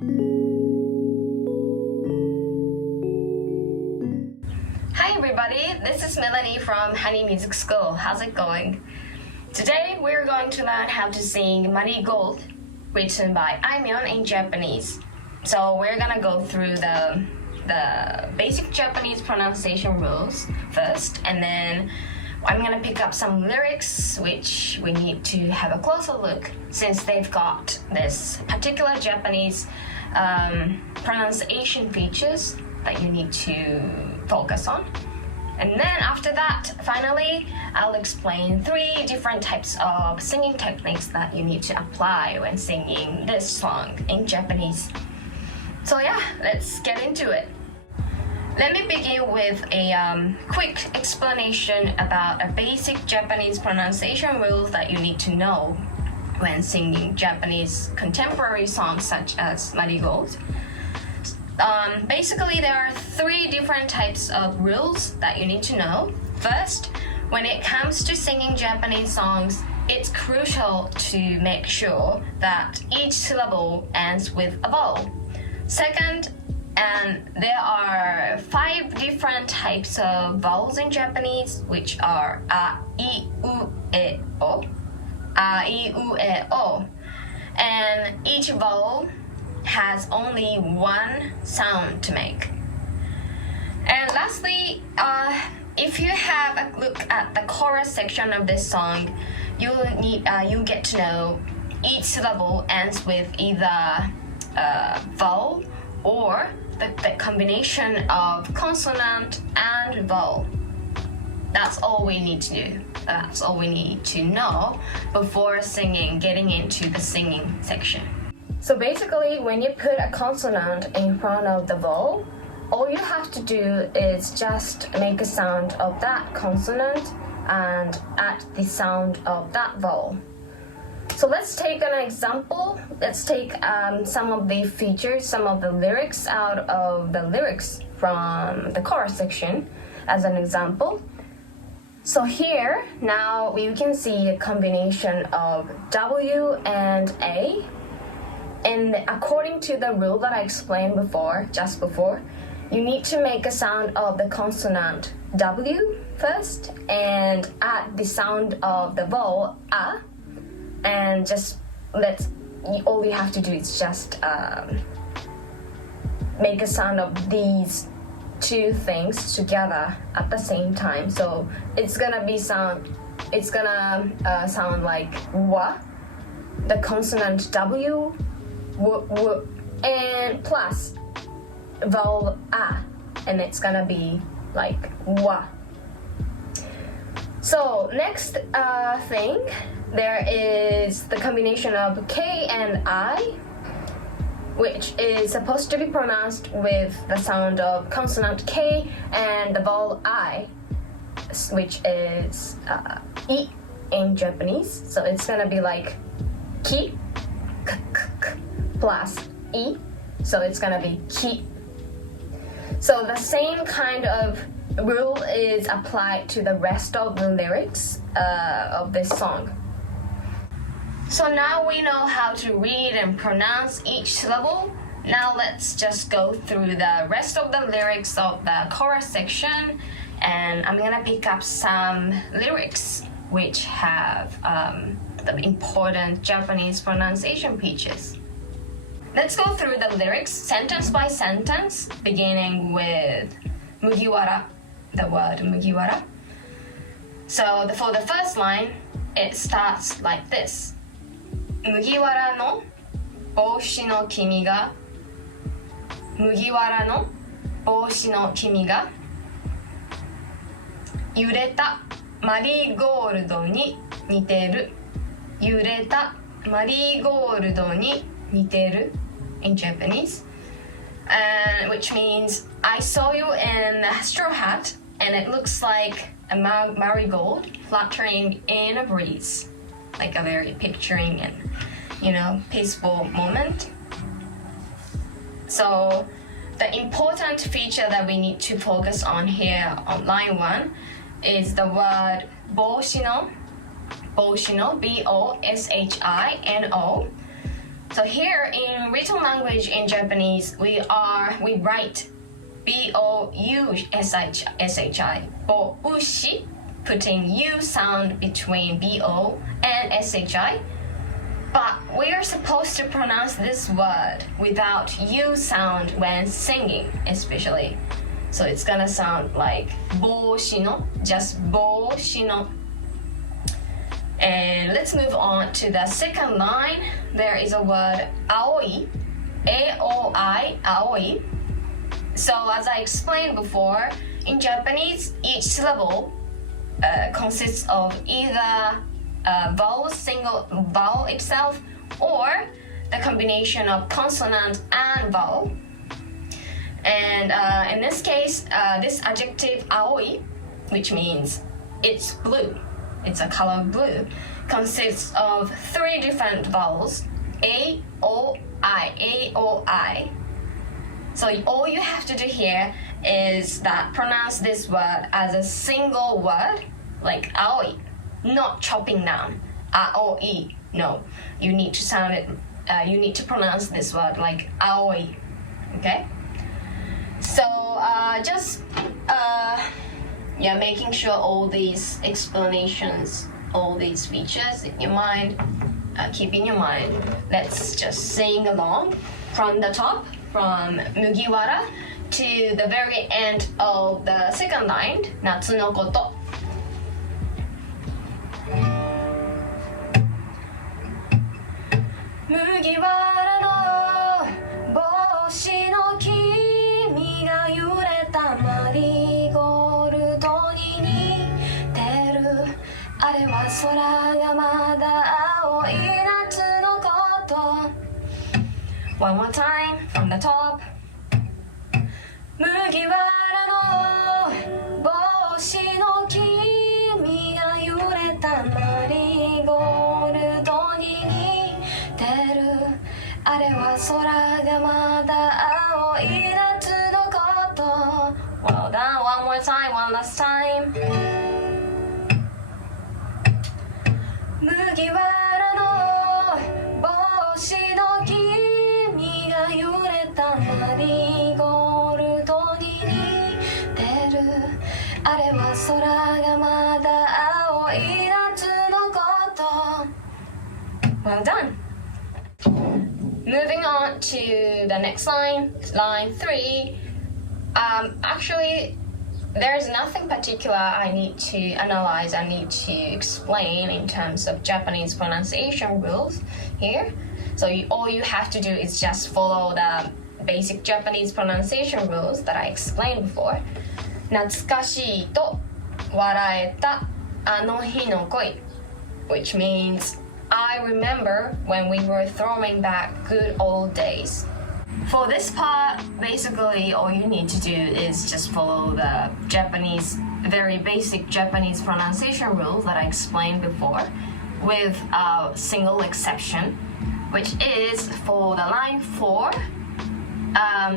Hi everybody, this is Melanie from Honey Music School. How's it going? Today we're going to learn how to sing Marigold, written by Aimyon in Japanese. So we're gonna go through the basic Japanese pronunciation rules first, and then I'm gonna pick up some lyrics which we need to have a closer look since they've got this particular Japanese pronunciation features that you need to focus on. And then after that, finally, I'll explain 3 different types of singing techniques that you need to apply when singing this song in Japanese. So yeah, let's get into it. Let me begin with a quick explanation about a basic Japanese pronunciation rules that you need to know when singing Japanese contemporary songs such as Marigold. Basically, there are 3 different types of rules that you need to know. First, when it comes to singing Japanese songs, it's crucial to make sure that each syllable ends with a vowel. Second, and there are 5 different types of vowels in Japanese, which are a, I, u, e, o, a, I, u, e, o, and each vowel has only one sound to make. And lastly, if you have a look at the chorus section of this song, you'll get to know each syllable ends with either vowel or the combination of consonant and vowel. That's all we need to do. That's all we need to know before getting into the singing section. So basically, when you put a consonant in front of the vowel, all you have to do is just make a sound of that consonant and add the sound of that vowel. So let's take an example. Let's take some of the features, some of the lyrics out of the lyrics from the chorus section as an example. So here, now you can see a combination of W and A. And according to the rule that I explained just before, you need to make a sound of the consonant W first and add the sound of the vowel A, and just all you have to do is just make a sound of these 2 things together at the same time. So it's gonna sound like wa, the consonant W, w, and plus vowel a, and it's gonna be like wa. So next thing, there is the combination of K and I, which is supposed to be pronounced with the sound of consonant K and the vowel I, which is I in Japanese. So it's gonna be like ki, k, k, k, plus I, so it's gonna be ki. So the same kind of rule is applied to the rest of the lyrics of this song. So now we know how to read and pronounce each syllable. Now let's just go through the rest of the lyrics of the chorus section, and I'm gonna pick up some lyrics which have the important Japanese pronunciation features. Let's go through the lyrics sentence by sentence, beginning with Mugiwara, the word Mugiwara. So for the first line, it starts like this. Mugiwara no boushi no kimi ga, Mugiwara no boushi no kimi ga, yureta marigold ni niteru, yureta marigold ni niteru in Japanese, which means I saw you in a straw hat and it looks like a marigold fluttering in a breeze, like a very picturing and peaceful moment. So the important feature that we need to focus on here on line 1 is the word boshino, B-O-S-H-I-N-O, So here in written language in Japanese, we write B-O-U-S-H-I, boushi, putting U sound between B-O and S-H-I. But we are supposed to pronounce this word without U sound when singing, especially. So it's gonna sound like boshino, just boshino. And let's move on to the second line. There is a word aoi, A-O-I, aoi. So as I explained before, in Japanese, each syllable consists of either single vowel itself, or the combination of consonant and vowel. And in this case, this adjective aoi, which means it's blue, it's a color blue, consists of 3 different vowels, A, O, I, A, O, I. So all you have to do here is that pronounce this word as a single word, like aoi, not chopping down, aoi. No, you need to sound it. You need to pronounce this word like aoi. Okay. So making sure all these explanations, all these features in your mind, keep in your mind. Let's just sing along from the top, from Mugiwara to the very end of the second line, Natsu no koto. Mugiwara no boshi no kimi ga yureta marigold ni niteru. Are wa sora ga mada aoi natsu no koto. One more time from the top. Mugiwara no boshi no kimi ga yureta marigold ni niteru. Are wa sora ga mada aoi natsu no koto. Well done. One more time, one last time. Mugiwara no boshi no kimi ga yureta marigold ni niteru. Are wa sora ga mada aoi natsu no koto. Well done. Moving on to the next line, line 3. Actually, there's nothing particular I need to analyze, I need to explain in terms of Japanese pronunciation rules here. So all you have to do is just follow the basic Japanese pronunciation rules that I explained before. Natsukashii to waraeta ano hi no koi, which means I remember when we were throwing back good old days. For this part, basically all you need to do is just follow the very basic Japanese pronunciation rules that I explained before, with a single exception, which is for the line 4.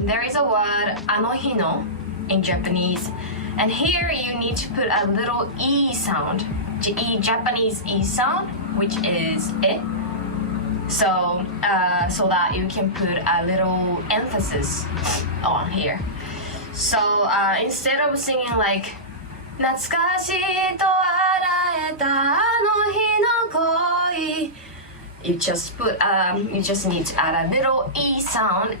There is a word anohino in Japanese, and here you need to put a little E sound, Japanese E sound, which is it. So that you can put a little emphasis on here. So instead of singing like Natsukashii to araeta ano hi no koi, you just need to add a little E sound,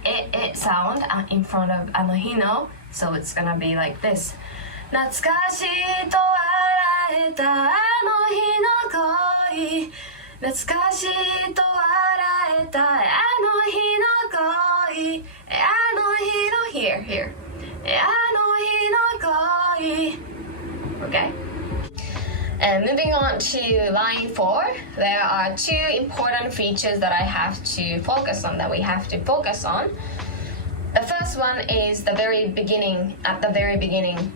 sound in front of anohino. So it's gonna be like this. Natsukashii to araeta ano hi no koi. Natsukashii to araeta ano hi no koi. Ano hi no here. Ano hi no koi. Okay. And moving on to line 4, there are 2 important features that we have to focus on. The first one is at the very beginning,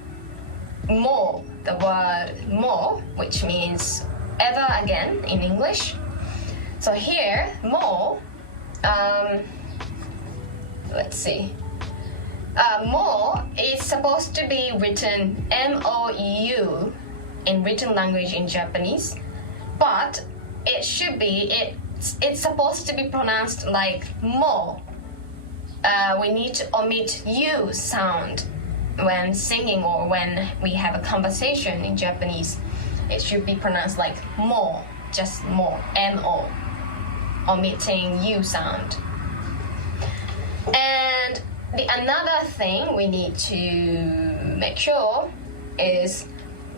mo, the word mo, which means ever again in English. So here, mo, let's see. Mo is supposed to be written M-O-U in written language in Japanese, but it it's supposed to be pronounced like mo. We need to omit U sound when singing or when we have a conversation in Japanese. It should be pronounced like mo, just mo, M-O, omitting U sound. And another thing we need to make sure is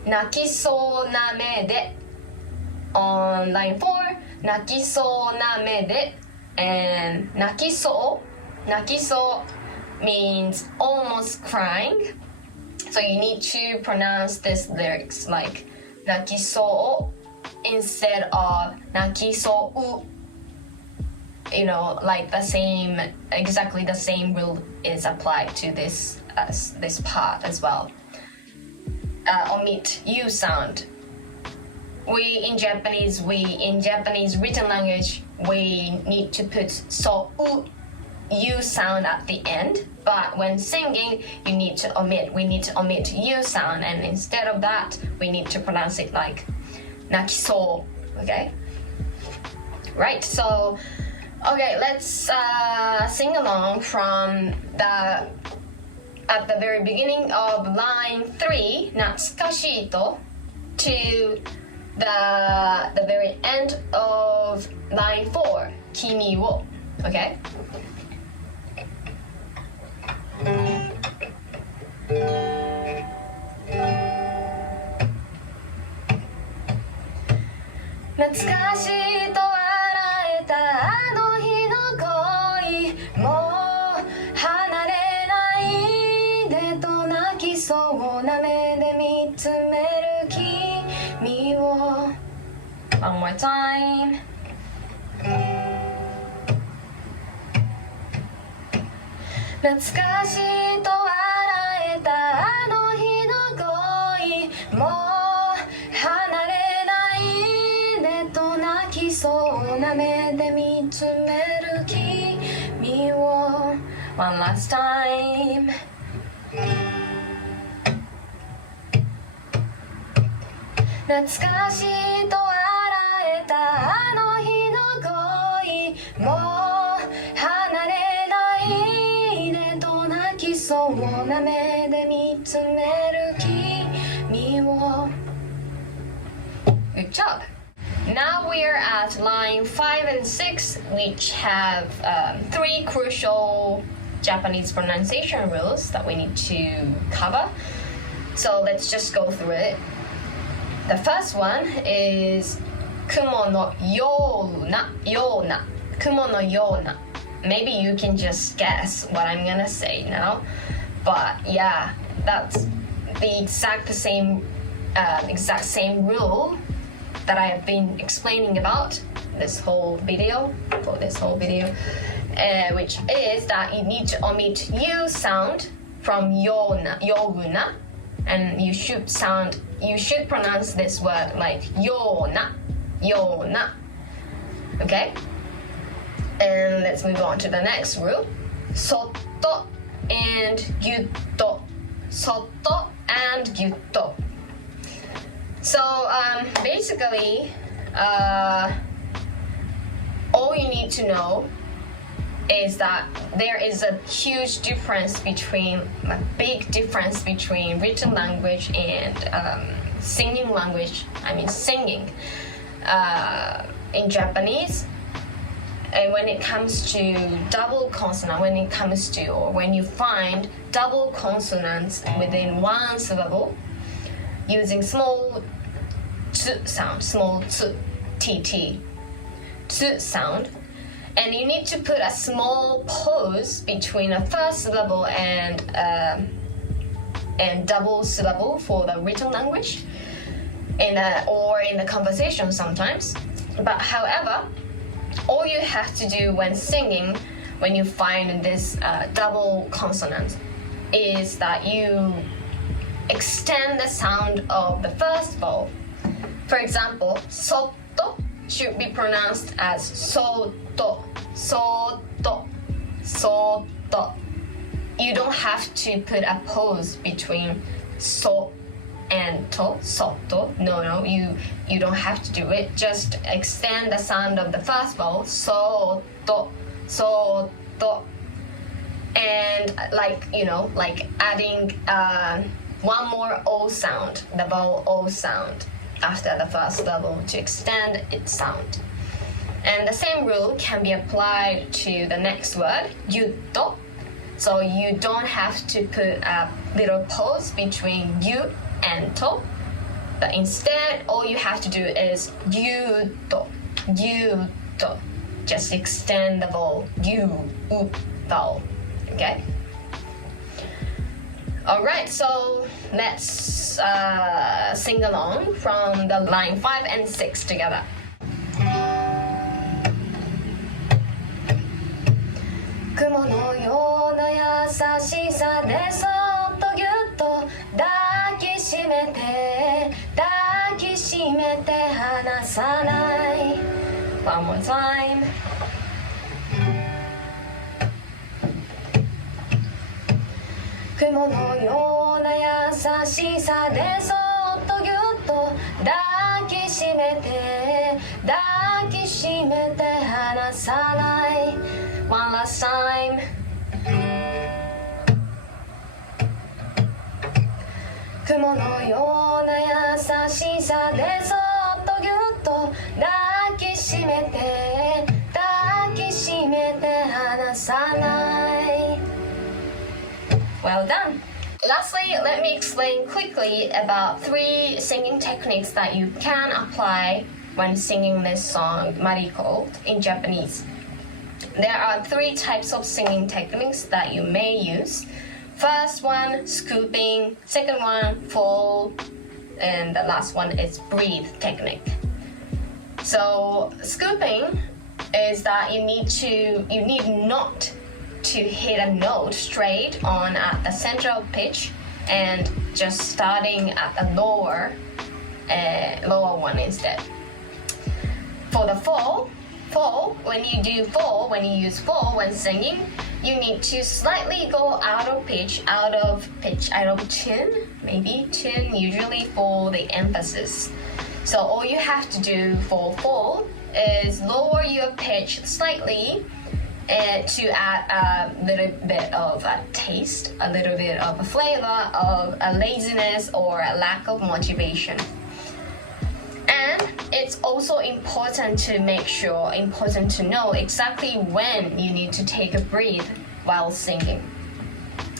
nakisou na me de. On line 4, nakisou na me de, and nakisou means almost crying. So you need to pronounce this lyrics like nakisou instead of nakisou. You know, like exactly the same rule is applied to this part as well. Omit U sound. In Japanese written language, we need to put so U sound at the end, but when singing, we need to omit U sound, and instead of that, we need to pronounce it like nakisou, okay? Right, so, okay, let's sing along from at the very beginning of line 3, natsukashii to the very end of line 4, kimi wo, okay? Natsukashii to araeta ano hi no koi mou hanarenai de to nakisou na me de mitsumeru kimi wo. One more time. Natsukashii to araeta ano hi no koi mou hanarenai de to nakisou na me de mitsumeru kimi wo. One last time. Natsukashii to araeta ano hi no koi mou hanarenai de to nakisou na me de mitsumeru kimi wo. Good job. Now we are at line 5 and 6, which have 3 crucial Japanese pronunciation rules that we need to cover. So let's just go through it. The first one is kumo no yona, kumo no yona. Maybe you can just guess what I'm gonna say now, but yeah, that's the exact same rule that I have been explaining about this whole video, which is that you need to omit U sound from yoguna, and you should pronounce this word like yona, okay? And let's move on to the next rule. Soto and gyutto. Soto and gyutto. So basically, all you need to know is that there is a huge difference between, a big difference between written language and singing language. I mean singing in Japanese. And when it comes to double consonant, when you find double consonants within one syllable, using small t sound, small t, tt, t sound, and you need to put a small pause between a first syllable and double syllable for the written language, or in the conversation sometimes. But however, all you have to do when singing, when you find this double consonant, is that you extend the sound of the first vowel. For example, soto should be pronounced as soto, soto, soto. You don't have to put a pause between so and to, soto. No, you don't have to do it. Just extend the sound of the first vowel, soto, soto. And like adding one more O sound, the vowel O sound after the first level to extend its sound. And the same rule can be applied to the next word, yutto. So you don't have to put a little pause between you and to, but instead all you have to do is yutto, yutto. Just extend the vowel, vowel. Okay? Alright, so let's sing along from the line 5 and 6 together. Kumo no you na yasashisa de sotto gyutto dakishimete hanasanai. One more time. Kumo no you na yasashisa de sotto gyutto dakishimete hanasanai. One last time. Kumo no you na yasashisa de sotto gyutto dakishimete hanasanai. Well done. Lastly, let me explain quickly about 3 singing techniques that you can apply when singing this song, Marigold, in Japanese. There are 3 types of singing techniques that you may use. First one, scooping. Second one, fall. And the last one is breathe technique. So scooping is that you need not to hit a note straight on at the center of pitch and just starting at the lower one instead. For the fall, when you use fall when singing, you need to slightly go out of tune, maybe tune usually for the emphasis. So all you have to do for fall is lower your pitch slightly to add a little bit of a taste, a little bit of a flavor of a laziness or a lack of motivation. And it's also important to know exactly when you need to take a breath while singing.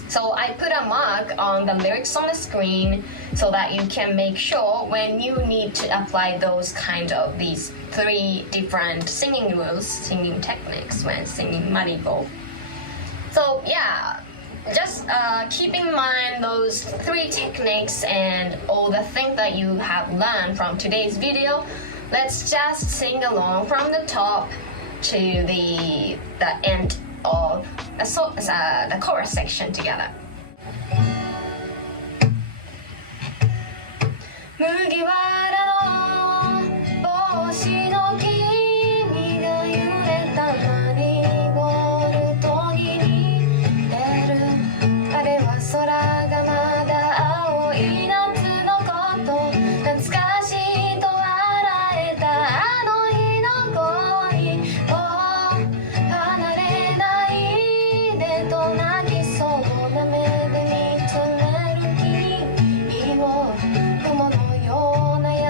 So I put a mark on the lyrics on the screen so that you can make sure when you need to apply these 3 different singing rules, singing techniques when singing Marigold. So yeah, just keep in mind those 3 techniques and all the things that you have learned from today's video. Let's just sing along from the top to the end of the chorus section together. 麦わらの帽子の君が揺れたマリーゴールドに似てる。あれは空がまだ青い夏のこと懐かしいと笑えたあの日の恋を離れないでと泣きそうな目で見つめる君を雲のような優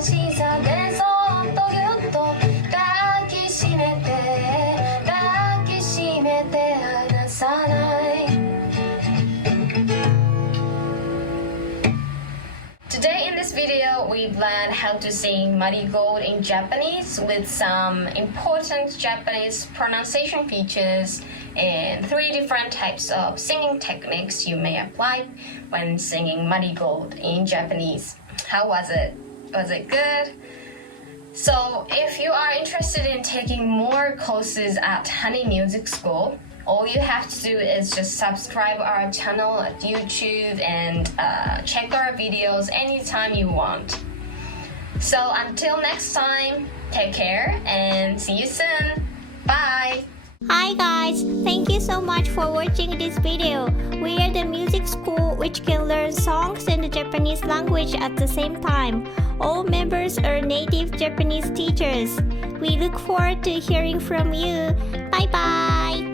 しさでそっとぎゅっと抱きしめて離さない。 Today in this video we've learned how to sing Marigold in Japanese with some important Japanese pronunciation features and 3 different types of singing techniques you may apply when singing Marigold in Japanese. How was it? Was it good? So if you are interested in taking more courses at Honey Music School, all you have to do is just subscribe our channel at YouTube and check our videos anytime you want. So until next time, take care and see you soon. Bye! Hi guys, thank you so much for watching this video. We are the music school which can learn songs and the Japanese language at the same time. All members are native Japanese teachers. We look forward to hearing from you. Bye bye!